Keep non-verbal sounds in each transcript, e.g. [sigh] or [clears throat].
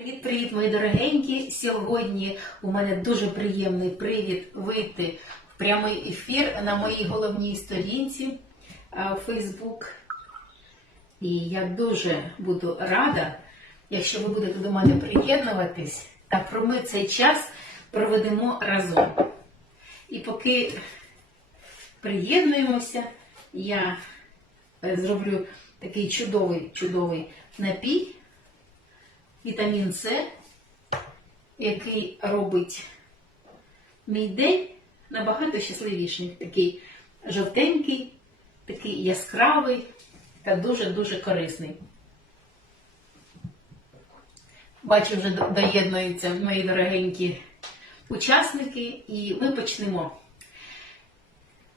Привіт-привіт, мої дорогенькі! Сьогодні у мене дуже приємний привід вийти в прямий ефір на моїй головній сторінці в Facebook. І я дуже буду рада, якщо ви будете до мене приєднуватись, та ми цей час проведемо разом. І поки приєднуємося, я е, зроблю такий чудовий чудовий напій вітамін С, який робить мій день набагато щасливішим. Такий жовтенький, такий яскравий та дуже-дуже корисний. Бачу, вже доєднуються мої дорогенькі учасники, і ми почнемо.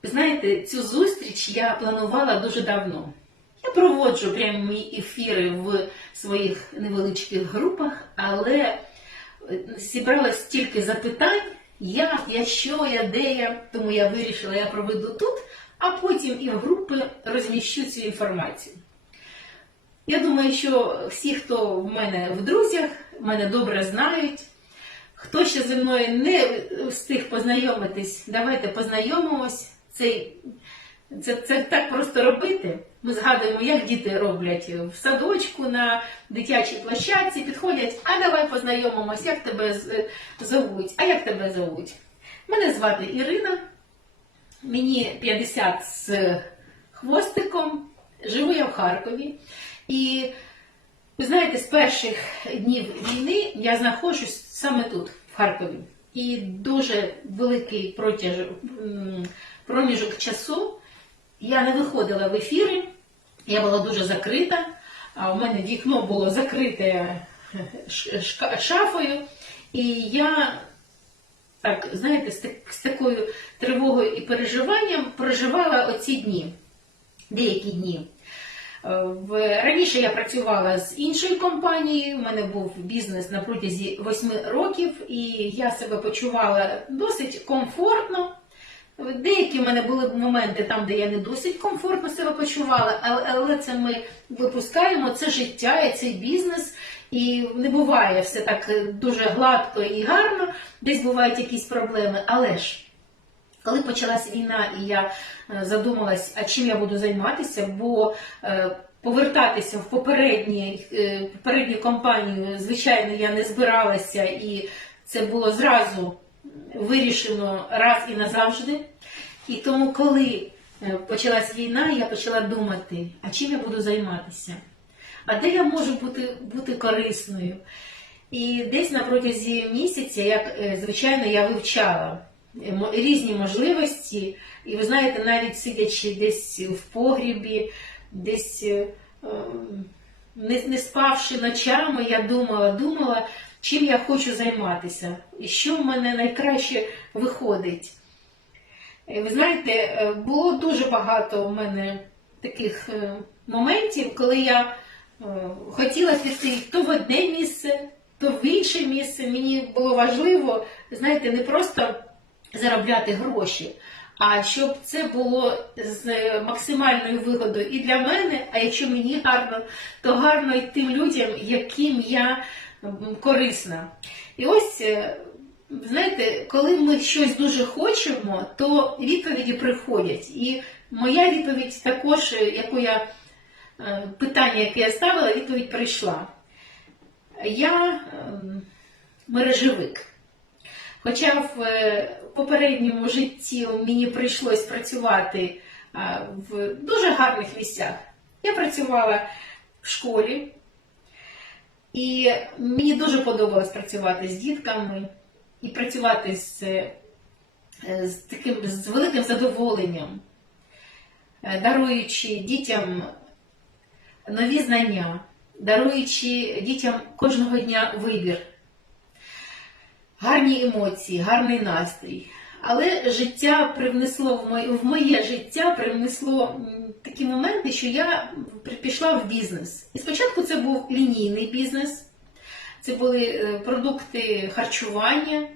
Знаєте, цю зустріч я планувала дуже давно. Я проводжу прямі ефіри в своїх невеличких групах, але е, зібралось стільки запитань, як, я що, я де я, тому я вирішила, я проведу тут, а потім і в групи розміщу цю інформацію. Я думаю, що всі, хто в мене в друзях, мене добре знають. Хто ще зі мною не встиг познайомитись, давайте познайомимось. Цей це, це так просто робити. Ми згадуємо, як діти роблять в садочку на дитячій площадці, підходять, а давай познайомимось, як тебе зовуть, а як тебе зовуть. Мене звати Ірина, мені 50 з хвостиком, живу я в Харкові. І ви знаєте, з перших днів війни я знаходжусь саме тут, в Харкові. І дуже великий протяж, проміжок часу я не виходила в ефіри, я була дуже закрита, у мене вікно було закрите шафою. І я, так, знаєте, з, такою тривогою і переживанням проживала оці дні, деякі дні. Е, Раніше я працювала з іншою компанією, у мене був бізнес на протязі восьми років, і я себе почувала досить комфортно. Деякі в мене були моменти там, де я не досить комфортно себе почувала, але, це ми випускаємо, це життя і цей бізнес. І не буває все так е, дуже гладко і гарно, десь бувають якісь проблеми. Але ж коли почалась війна, і я е, задумалась, а чим я буду займатися, бо е, повертатися в попередні, попередню компанію, звичайно, я не збиралася, і це було зразу вирішено раз і назавжди. І тому, коли е, почалась війна, я почала думати, а чим я буду займатися? А де я можу бути, бути корисною? І десь на протязі місяця, як е, звичайно, я вивчала е, різні можливості, і ви знаєте, навіть сидячи десь в погрібі, десь ем, не, не спавши ночами, я думала, думала, чим я хочу займатися, і що в мене найкраще виходить. Е, Ви знаєте, е, було дуже багато у мене таких е, моментів, коли я хотіла піти то в одне місце, то в інше місце. Мені було важливо, знаєте, не просто заробляти гроші, а щоб це було з максимальною вигодою і для мене, а якщо мені гарно, то гарно і тим людям, яким я корисна. І ось. е, Знаєте, коли ми щось дуже хочемо, то відповіді приходять. І моя відповідь також, е, яку я е, питання, яке я ставила, відповідь прийшла. Я ем, мережевик. Хоча в попередньому житті мені прийшлось працювати в дуже гарних місцях. Я працювала в школі, і мені дуже подобалось працювати з дітками і працювати з, е, з таким з великим задоволенням, е, даруючи дітям нові знання, даруючи дітям кожного дня вибір, гарні емоції, гарний настрій. Але життя привнесло в моє, в моє життя привнесло такі моменти, що я пішла в бізнес. І спочатку це був лінійний бізнес, це були е, продукти харчування,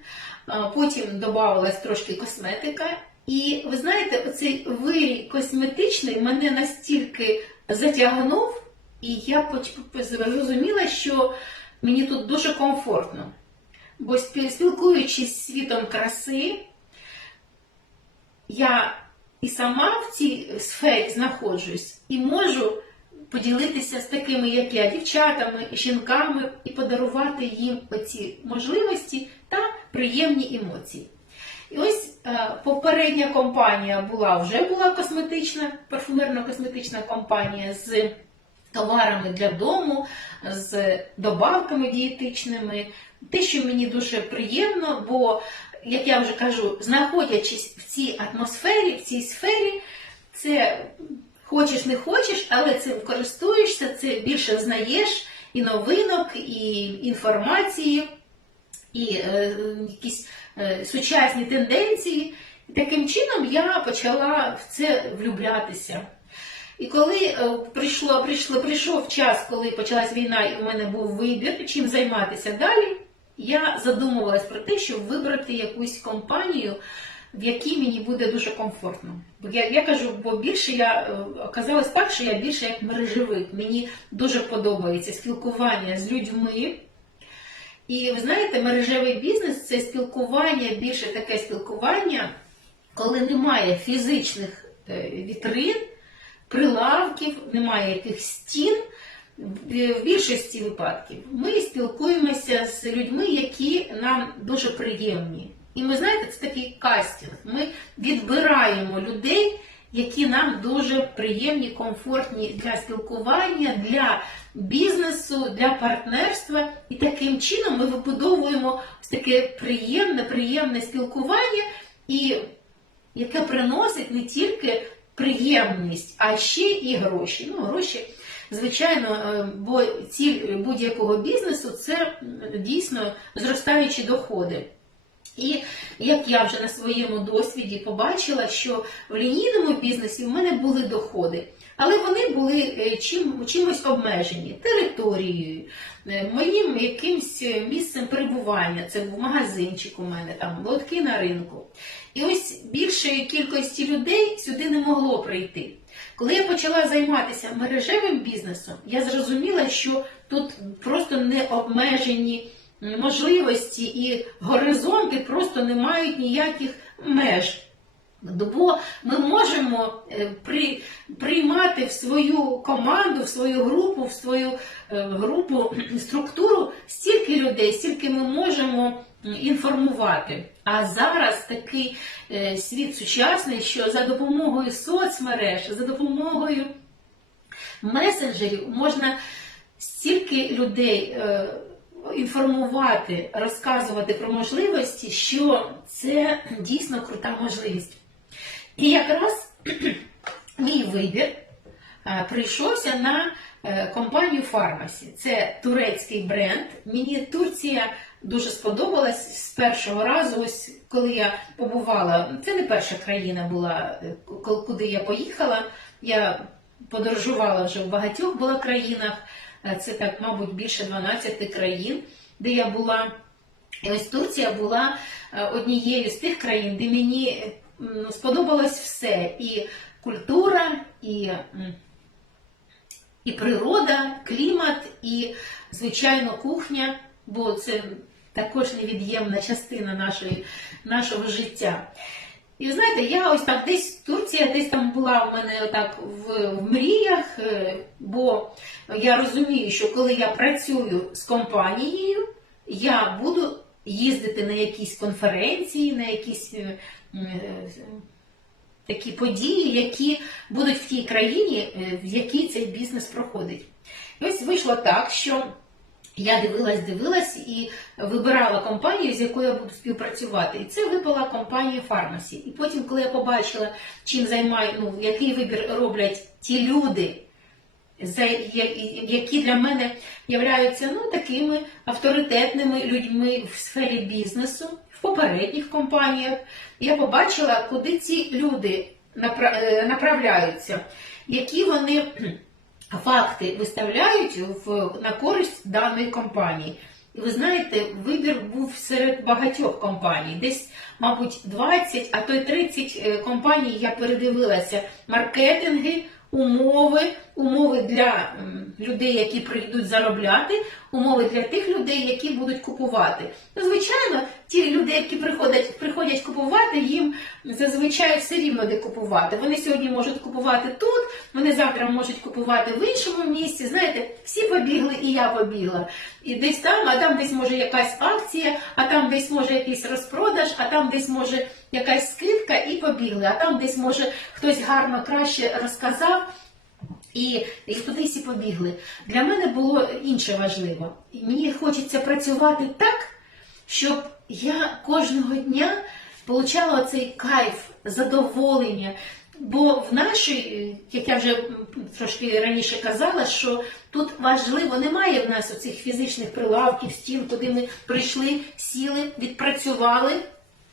потім додавалась трошки косметика. І ви знаєте, оцей вирій косметичний мене настільки затягнув, і я зрозуміла, що мені тут дуже комфортно. Бо спіл- спілкуючись з світом краси, я і сама в цій сфері знаходжусь і можу поділитися з такими, як я, дівчатами, жінками, і подарувати їм оці можливості та приємні емоції. І ось е, попередня компанія була вже була косметична, парфумерно-косметична компанія з товарами для дому, з добавками дієтичними. Те, що мені дуже приємно, бо, як я вже кажу, знаходячись в цій атмосфері, в цій сфері, це хочеш не хочеш, але цим користуєшся, це більше знаєш і новинок, і інформації, і е, якісь е, сучасні тенденції. Таким чином я почала в це влюблятися. І коли е, прийшло, прийшло, прийшов час, коли почалась війна, і у мене був вибір, чим займатися далі, я задумувалась про те, щоб вибрати якусь компанію, в якій мені буде дуже комфортно. Бо я, я кажу, бо більше я е, оказалось так, що я більше як мережевик. Мені дуже подобається спілкування з людьми. І ви знаєте, мережевий бізнес це спілкування, більше таке спілкування, коли немає фізичних е, вітрин, прилавків, немає якихось стін. В більшості випадків ми спілкуємося з людьми, які нам дуже приємні. І ми знаєте, це такий кастинг. Ми відбираємо людей, які нам дуже приємні, комфортні для спілкування, для бізнесу, для партнерства. І таким чином ми вибудовуємо таке приємне, приємне спілкування, і яке приносить не тільки приємність, а ще і гроші. Ну, гроші. Звичайно, е, бо ціль будь-якого бізнесу це дійсно зростаючі доходи. І як я вже на своєму досвіді побачила, що в лінійному бізнесі в мене були доходи, але вони були е, чим, чимось обмежені територією, е, моїм якимсь місцем перебування. Це був магазинчик у мене, там лотки на ринку. І ось більшої кількості людей сюди не могло прийти. Коли я почала займатися мережевим бізнесом, я зрозуміла, що тут просто не обмежені можливості і горизонти просто не мають ніяких меж. Бо ми можемо е, при, приймати в свою команду, в свою групу, в свою е, групу структуру стільки людей, стільки ми можемо інформувати. А зараз такий е, світ сучасний, що за допомогою соцмереж, за допомогою месенджерів можна стільки людей. Інформувати, розказувати про можливості, що це дійсно крута можливість. І якраз [clears throat] мій вибір прийшовся на е, компанію Фармасі. Це турецький бренд. Мені Турція дуже сподобалась з першого разу, ось коли я побувала. Це не перша країна була, е, куди я поїхала. Я подорожувала вже в багатьох була країнах. Е, Це так, мабуть, більше 12 країн, де я була. І ось Турція була однією з тих країн, де мені сподобалось все: і культура, і, і природа, клімат, і, звичайно, кухня, бо це також невід'ємна частина нашої, нашого життя. І знаєте, я ось так десь Турція, десь там була в мене отак в, в мріях, е, бо я розумію, що коли я працюю з компанією, я буду їздити на якісь конференції, на якісь е, такі події, які будуть в тій країні, е, в якій цей бізнес проходить. Ось вийшло так, що я дивилась, дивилась і вибирала компанію, з якою я буду співпрацювати. І це випала компанія Фармасі. І потім, коли я побачила, чим займаю, ну, який вибір роблять ті люди, які для мене являються ну, такими авторитетними людьми в сфері бізнесу, в попередніх компаніях, я побачила, куди ці люди е, направляються, які вони [clears throat] факти виставляють в, на користь даної компанії. І ви знаєте, вибір був серед багатьох компаній. Десь, мабуть, 20, а то й 30 е, компаній я передивилася маркетинги, умови, умови для людей, які прийдуть заробляти, умови для тих людей, які будуть купувати. Ну, звичайно, ті люди, які приходять, приходять купувати, їм зазвичай все рівно де купувати. Вони сьогодні можуть купувати тут, вони завтра можуть купувати в іншому місці. Знаєте, всі побігли, і я побігла. І десь там, а там десь може якась акція, а там десь може якийсь розпродаж, а там десь може якась скидка, і побігли. А там десь може хтось гарно краще розказав. І, і туди всі побігли. Для мене було інше важливо. Мені хочеться працювати так, щоб я кожного дня получала цей кайф, задоволення. Бо в нашій, е, як я вже трошки раніше казала, що тут важливо, немає в нас оцих фізичних прилавків, стін, куди ми прийшли, сіли, відпрацювали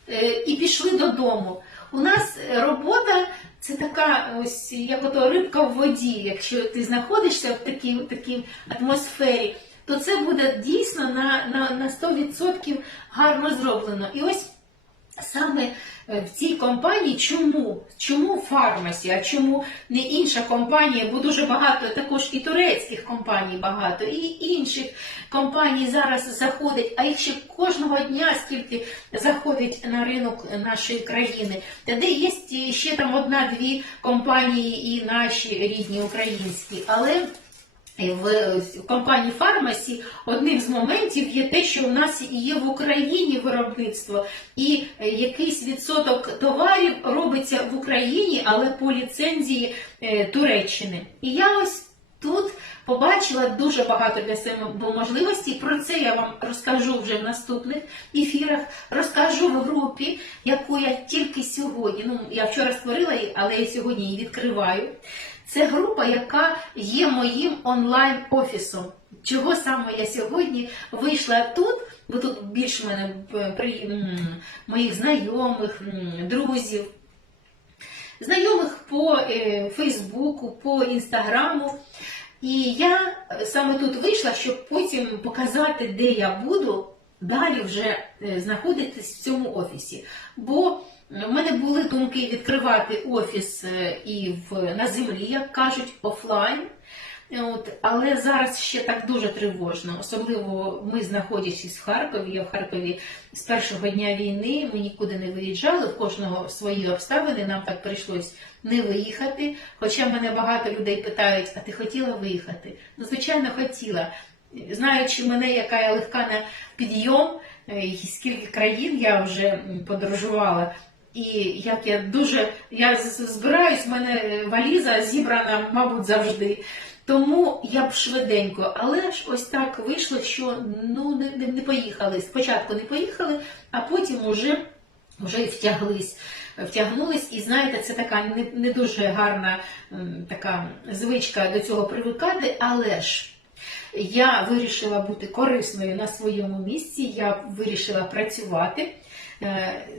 е, і пішли додому. У нас робота це така ось як ото рибка в воді. Якщо ти знаходишся в такій, в такій атмосфері, то це буде дійсно на, на, на 100% гарно зроблено. І ось саме е, в цій компанії чому? Чому фармасі, а чому не інша компанія? Бо дуже багато також і турецьких компаній багато, і інших компаній зараз заходить, а їх ще кожного дня скільки заходить на ринок нашої країни. Та де є ще там одна-дві компанії і наші рідні українські, але. В компанії Фармасі одним з моментів є те, що у нас є в Україні виробництво, і якийсь відсоток товарів робиться в Україні, але по ліцензії е, Туреччини. І я ось тут побачила дуже багато для себе можливостей. Про це я вам розкажу вже в наступних ефірах. Розкажу в групі, яку я тільки сьогодні. Ну я вчора створила але я сьогодні її відкриваю. Це група, яка є моїм онлайн-офісом. Чого саме я сьогодні вийшла тут, бо тут більше в мене е, при, моїх знайомих, друзів, знайомих по е, Фейсбуку, по Інстаграму. І я саме тут вийшла, щоб потім показати, де я буду далі вже е, знаходитись в цьому офісі. Бо в мене були думки відкривати офіс е, і в, на землі, як кажуть, офлайн. От, але зараз ще так дуже тривожно. Особливо ми знаходячись в Харкові. Я в Харкові з першого дня війни ми нікуди не виїжджали, в кожного свої обставини. Нам так прийшлось не виїхати. Хоча мене багато людей питають: а ти хотіла виїхати? Ну, звичайно, хотіла. Знаючи мене, яка я легка на підйом, е, і скільки країн я вже подорожувала. І як я дуже я збираюсь, в мене валіза зібрана, мабуть, завжди. Тому я б швиденько, але ж ось так вийшло, що ну не, не, поїхали. Спочатку не поїхали, а потім уже, вже втяглись. Втягнулись, і знаєте, це така не, не дуже гарна така звичка до цього привикати, але ж. Я вирішила бути корисною на своєму місці, я вирішила працювати,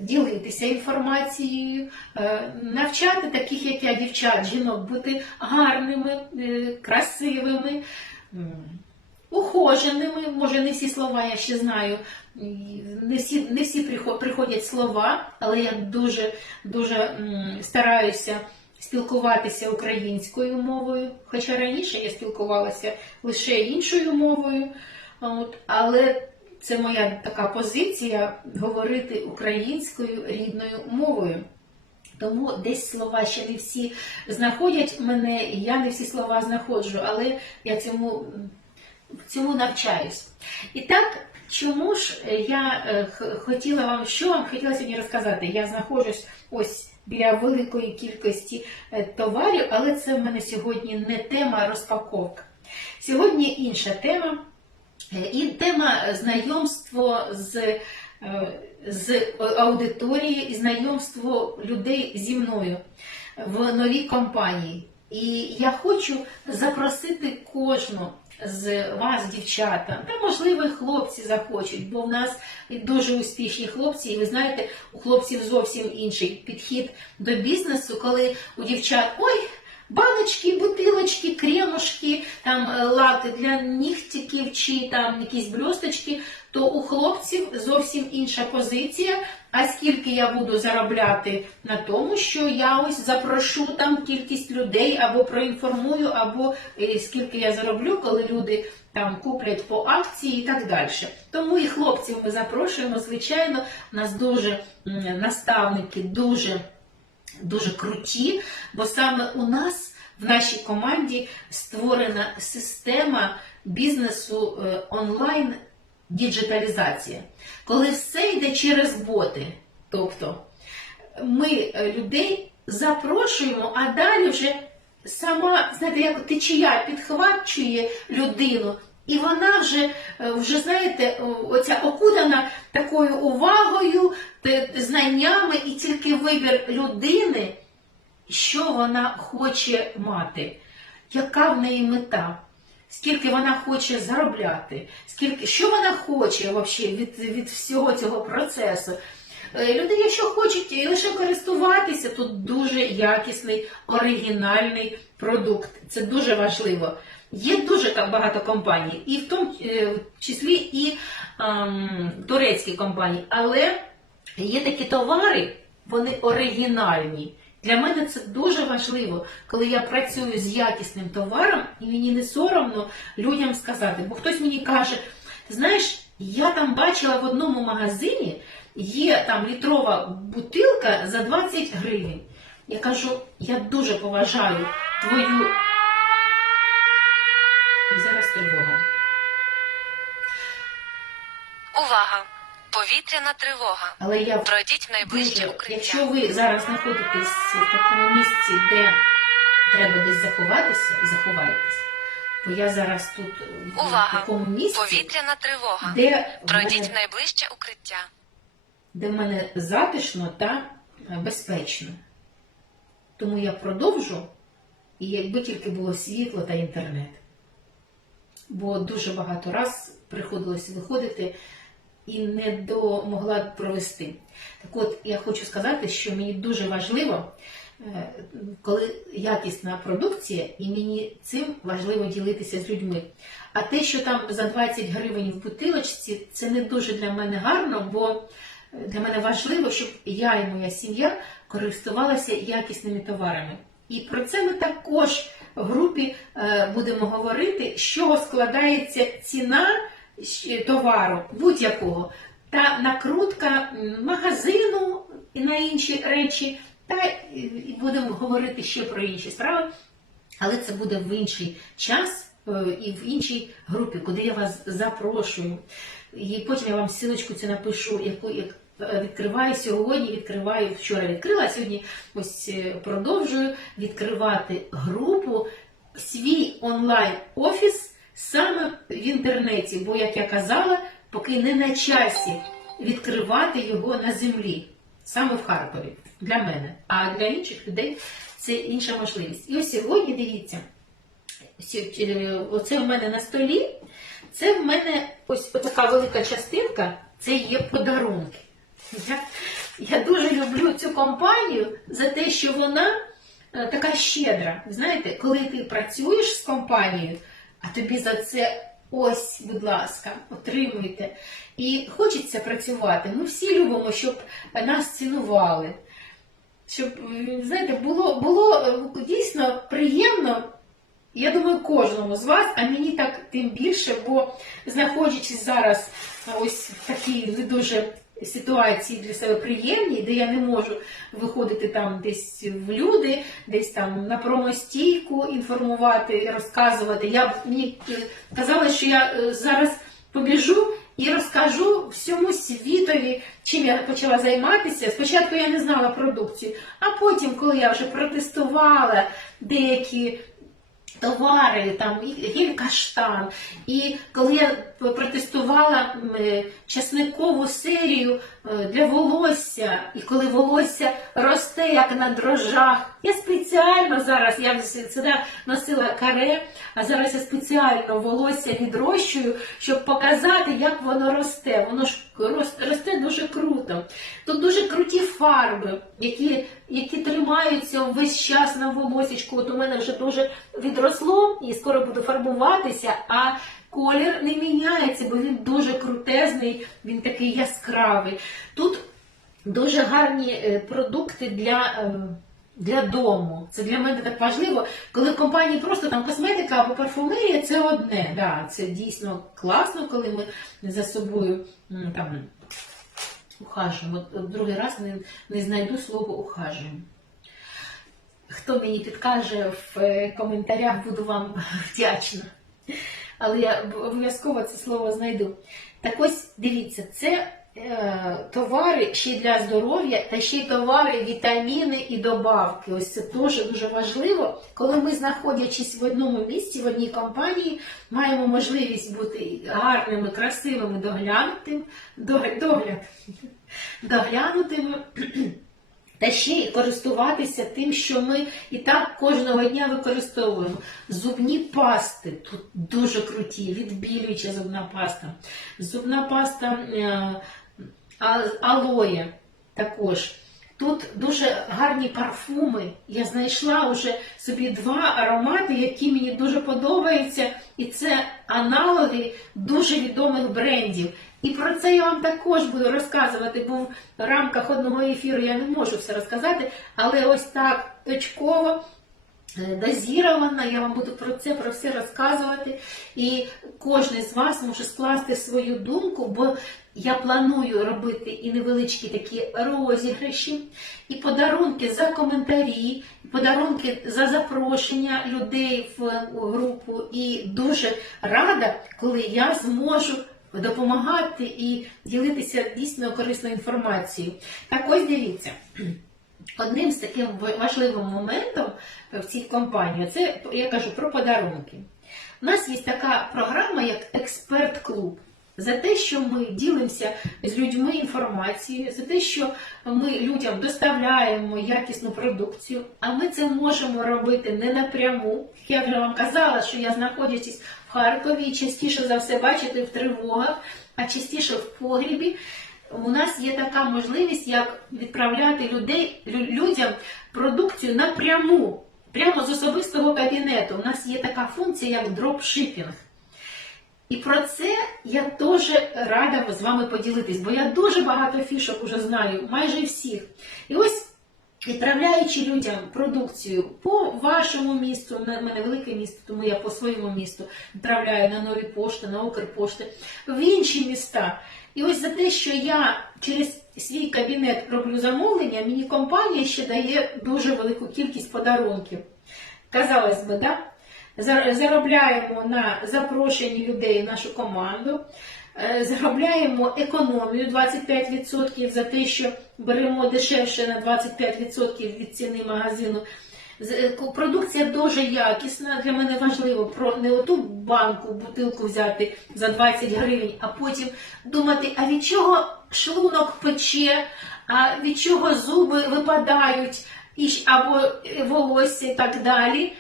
ділитися інформацією, е, навчати таких, як я, дівчат, жінок, бути гарними, е, красивими, ухоженими. Може, не всі слова я ще знаю. Не всі, не всі приходять слова, але я дуже, дуже стараюся спілкуватися українською мовою. Хоча раніше я спілкувалася лише іншою мовою. От, але це моя така позиція говорити українською рідною мовою. Тому десь слова ще не всі знаходять мене, і я не всі слова знаходжу, але я цьому, цьому навчаюсь. І так, чому ж я е, хотіла вам, що вам хотіла сьогодні розказати? Я знаходжусь ось біля великої кількості е, товарів, але це в мене сьогодні не тема розпаковка. Сьогодні інша тема. Е, І тема знайомство з, е, з аудиторією і знайомство людей зі мною в новій компанії. І я хочу запросити кожну з вас, дівчата, та можливо, хлопці захочуть, бо в нас дуже успішні хлопці, і ви знаєте, у хлопців зовсім інший підхід до бізнесу, коли у дівчат ой. Баночки, бутилочки, кремушки, там е, лаки для нігтиків чи там якісь бльосточки, то у хлопців зовсім інша позиція. А скільки я буду заробляти на тому, що я ось запрошу там кількість людей або проінформую, або е, скільки я зароблю, коли люди там куплять по акції і так далі. Тому і хлопців ми запрошуємо. Звичайно, нас дуже наставники, дуже дуже круті, бо саме у нас в нашій команді створена система бізнесу е, онлайн діджиталізація, коли все йде через боти. Тобто ми е, людей запрошуємо, а далі вже сама, знаєте, як течія підхвачує людину. І вона вже, е, вже знаєте, оця окудана такою увагою, знаннями, і тільки вибір людини, що вона хоче мати, яка в неї мета, скільки вона хоче заробляти, скільки, що вона хоче вообще від, від всього цього процесу. Е, Люди, якщо хочуть лише користуватися, тут дуже якісний, оригінальний продукт. Це дуже важливо. Є дуже ка- багато компаній, і в тому е, числі і ем, турецькі компанії, але є такі товари, вони оригінальні. Для мене це дуже важливо, коли я працюю з якісним товаром, і мені не соромно людям сказати. Бо хтось мені каже, знаєш, я там бачила в одному магазині, є там літрова бутилка за 20 гривень. Я кажу, я дуже поважаю твою. І зараз тривога. Увага! Повітряна тривога. Але я Пройдіть найближче Дуже, укриття. якщо ви зараз знаходитесь в такому місці, де треба десь заховатися, заховайтесь. Бо я зараз тут в такому місці, Повітряна тривога. де Пройдіть мене, найближче укриття. де в мене затишно та е, безпечно. Тому я продовжу, і якби тільки було світло та інтернет. Бо дуже багато раз приходилось виходити і не до могла провести. Так от я хочу сказати, що мені дуже важливо, е, коли якісна продукція, і мені цим важливо ділитися з людьми. А те, що там за 20 гривень в бутилочці, це не дуже для мене гарно, бо е, для мене важливо, щоб я і моя сім'я користувалася якісними товарами. І про це ми також в групі е, будемо говорити, з чого складається ціна товару будь-якого. Та накрутка магазину на інші речі, та і будемо говорити ще про інші справи, але це буде в інший час е, і в іншій групі, куди я вас запрошую. І потім я вам силочку цю напишу, яку як е, відкриваю сьогодні, відкриваю вчора. Відкрила, сьогодні ось е, продовжую відкривати групу свій онлайн офіс саме в інтернеті. Бо, як я казала, поки не на часі відкривати його на землі, саме в Харкові для мене. А для інших людей це інша можливість. І ось сьогодні дивіться, е, оце в мене на столі. Це в мене ось така велика частинка, це є подарунки. Я, я дуже люблю цю компанію за те, що вона е, така щедра. Знаєте, коли ти працюєш з компанією, а тобі за це ось, будь ласка, отримуйте. І хочеться працювати. Ми всі любимо, щоб нас цінували. Щоб, знаєте, було, було дійсно приємно я думаю, кожному з вас, а мені так тим більше, бо знаходячись зараз ось в такій не дуже ситуації для себе приємній, де я не можу виходити там десь в люди, десь там на промостійку інформувати, розказувати. Я мені е, казали, що я е, зараз побіжу і розкажу всьому світові, чим я почала займатися. Спочатку я не знала продукцію, а потім, коли я вже протестувала деякі товари, там і гель каштан. І коли я протестувала е, серію е, для волосся. І коли волосся росте як на дрожжах. Я спеціально зараз, я сюди носила каре, а зараз я спеціально волосся відрощую, щоб показати, як воно росте. Воно ж рос- росте дуже. Тут дуже круті фарби, які, які тримаються весь час на волосічку. От у мене вже дуже відросло і скоро буду фарбуватися, а колір не міняється, бо він дуже крутезний, він такий яскравий. Тут дуже гарні е, продукти для. е, Для дому. Це для мене так важливо. Коли в компанії просто там косметика або парфумерія, це одне. Да, це дійсно класно, коли ми за собою там ухажуємо. От, от другий раз не, не знайду слово ухажуємо. Хто мені підкаже в е, коментарях, буду вам [laughs] вдячна. Але я обов'язково це слово знайду. Так ось дивіться, це е, товари ще для здоров'я, та ще й товари, вітаміни і добавки. Ось це теж дуже важливо. Коли ми, знаходячись в одному місці, в одній компанії, маємо можливість бути гарними, красивими, доглянутим, догляд, доглянутими. Та ще й користуватися тим, що ми і так кожного дня використовуємо. Зубні пасти тут дуже круті, відбілююча зубна паста. Зубна паста е, алоє також. Тут дуже гарні парфуми. Я знайшла вже собі два аромати, які мені дуже подобаються, і це аналоги дуже відомих брендів. І про це я вам також буду розказувати, бо в рамках одного ефіру я не можу все розказати, але ось так точково. е, Дозірована, я вам буду про це про все розказувати, і кожен з вас може скласти свою думку, бо я планую робити і невеличкі такі розіграші, і подарунки за коментарі, і подарунки за запрошення людей в групу. І дуже рада, коли я зможу допомагати і ділитися дійсно корисною інформацією. Так ось дивіться. Одним з таким важливим моментом в цій компанії це я кажу про подарунки. У нас є така програма, як експерт-клуб. За те, що ми ділимося з людьми інформацією, за те, що ми людям доставляємо якісну продукцію, а ми це можемо робити не напряму. Я вже вам казала, що я знаходячись в Харкові, частіше за все бачите в тривогах, а частіше в погрібі. У нас є така можливість, як відправляти людей, людям продукцію напряму, прямо з особистого кабінету. У нас є така функція, як дропшипінг. І про це я теж рада з вами поділитись, бо я дуже багато фішок уже знаю, майже всіх. І ось відправляючи людям продукцію по вашому місту, у мене велике місто, тому я по своєму місту відправляю на нові пошти, на Укрпошти, в інші міста. І ось за те, що я через свій кабінет роблю замовлення, мені компанія ще дає дуже велику кількість подарунків. Казалось би, да? Зар- заробляємо на запрошенні людей в нашу команду, е, заробляємо економію 25% за те, що беремо дешевше на 25% від ціни магазину. Е, Продукція дуже якісна. Для мене важливо про не оту банку, бутилку взяти за 20 гривень, а потім думати, а від чого шлунок пече, а від чого зуби випадають, або е, волосся і так далі.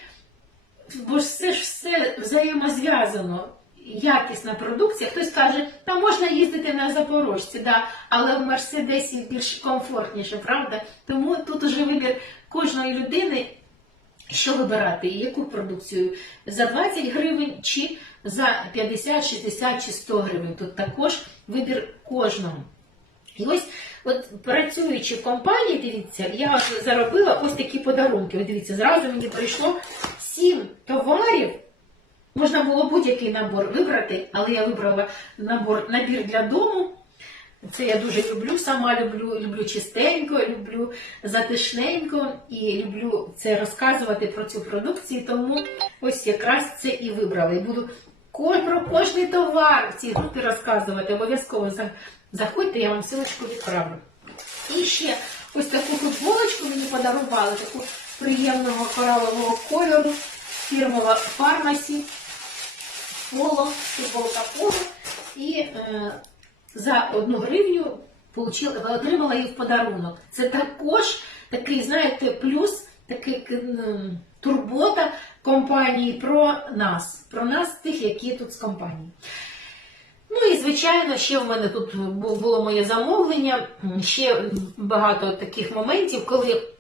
Бо ж це ж все взаємозв'язано. Якісна продукція. Хтось каже, та можна їздити на Запорожці, да, але в Мерседесі більш комфортніше, правда? Тому тут уже вибір кожної людини, що вибирати, і яку продукцію за 20 гривень чи за 50, 60 чи 100 гривень. Тут також вибір кожного. І ось, от працюючи в компанії, дивіться, я заробила ось такі подарунки. От дивіться, зразу мені прийшло сім товарів. Можна було будь-який набор вибрати, але я вибрала набор набір для дому. Це я дуже люблю, сама люблю, люблю чистенько, люблю затишненько і люблю це розказувати про цю продукцію, тому ось якраз це і вибрала. І буду про кожний товар в цій групі розказувати. Обов'язково заходьте, я вам ссылочку відправлю. І ще ось таку футболочку мені подарували, таку приємного коралового кольору, фірмова фармасі. Поло, футболка поло. і е, за одну гривню получила, отримала її в подарунок. Це також такий, знаєте, плюс, такий турбота компанії про нас, про нас, тих, які тут з компанії. Ну і звичайно, ще в мене тут було моє замовлення. Ще багато таких моментів, коли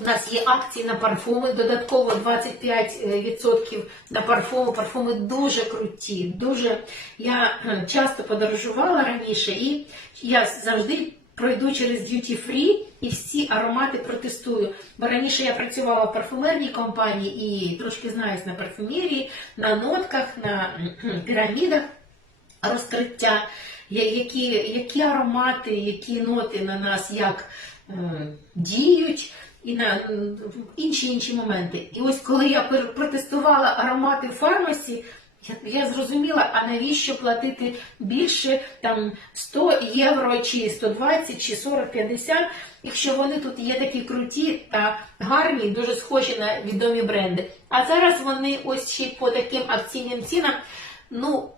у нас є акції на парфуми, додатково 25% на парфуми. Парфуми дуже круті. Дуже я е, часто подорожувала раніше, і я завжди пройду через duty free і всі аромати протестую. Бо раніше я працювала в парфумерній компанії і трошки знаюсь на парфумерії, на нотках, на пірамідах розкриття, які, які аромати, які ноти на нас як е, діють, і на інші інші моменти. І ось коли я протестувала аромати в фармасі, я, зрозуміла, а навіщо платити більше там 100 євро, чи 120, чи 40, 50, якщо вони тут є такі круті та гарні, дуже схожі на відомі бренди. А зараз вони ось ще по таким акційним цінам ну,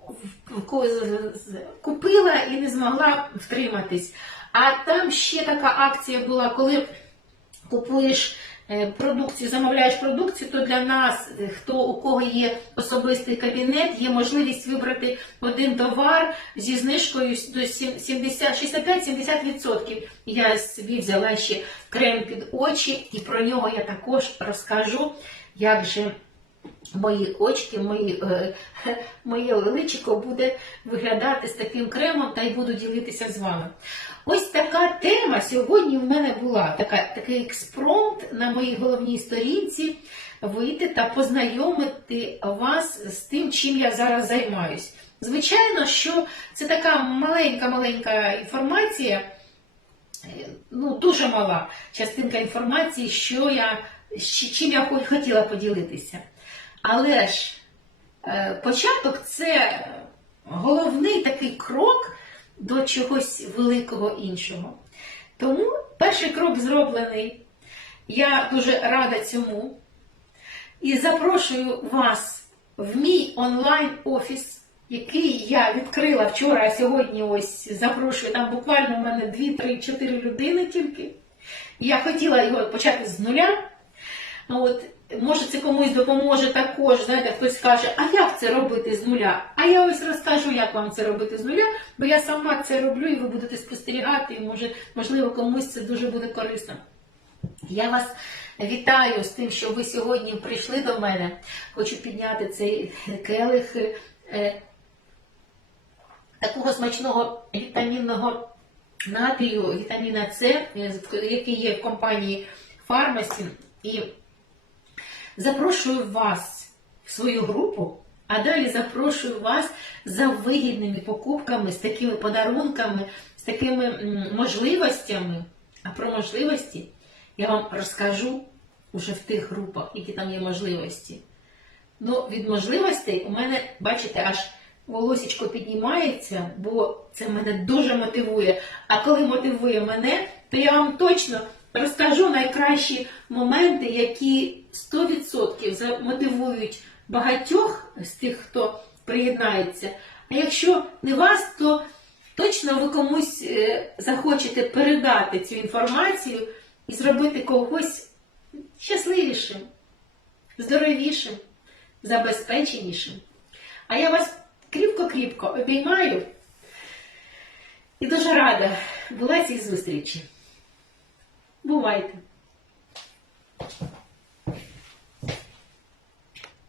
купила і не змогла втриматись. А там ще така акція була, коли купуєш е, продукцію, замовляєш продукцію, то для нас, е, хто у кого є особистий кабінет, є можливість вибрати один товар зі знижкою до 65-70%. Я собі взяла ще крем під очі, і про нього я також розкажу, як же мої очки, мої, е, [laughs] моє личико буде виглядати з таким кремом та й буду ділитися з вами. Ось така тема сьогодні в мене була, така, такий експромт на моїй головній сторінці вийти та познайомити вас з тим, чим я зараз займаюсь. Звичайно, що це така маленька-маленька інформація, е, ну, дуже мала частинка інформації, що я, чим я хотіла поділитися. Але ж е, початок це головний такий крок до чогось великого іншого. Тому перший крок зроблений. Я дуже рада цьому. І запрошую вас в мій онлайн-офіс, який я відкрила вчора, а сьогодні ось запрошую. Там буквально в мене 2, 3, 4 людини тільки. Я хотіла його почати з нуля. Ну, От, може, це комусь допоможе також. Знаєте, хтось каже, а як це робити з нуля? А я ось розкажу, як вам це робити з нуля, бо я сама це роблю, і ви будете спостерігати, і може, можливо, комусь це дуже буде корисно. Я вас вітаю з тим, що ви сьогодні прийшли до мене. Хочу підняти цей келих е, такого смачного вітамінного натрію, вітаміна С, е, який є в компанії Фармасі. Запрошую вас в свою групу, а далі запрошую вас за вигідними покупками, з такими подарунками, з такими можливостями. А про можливості я вам розкажу уже в тих групах, які там є можливості. Ну, від можливостей у мене, бачите, аж волосічко піднімається, бо це мене дуже мотивує. А коли мотивує мене, то я вам точно розкажу найкращі моменти, які 100% замотивують багатьох з тих, хто приєднається. А якщо не вас, то точно ви комусь е, захочете передати цю інформацію і зробити когось щасливішим, здоровішим, забезпеченішим. А я вас кріпко-кріпко обіймаю і дуже рада була цій зустрічі. Бувайте!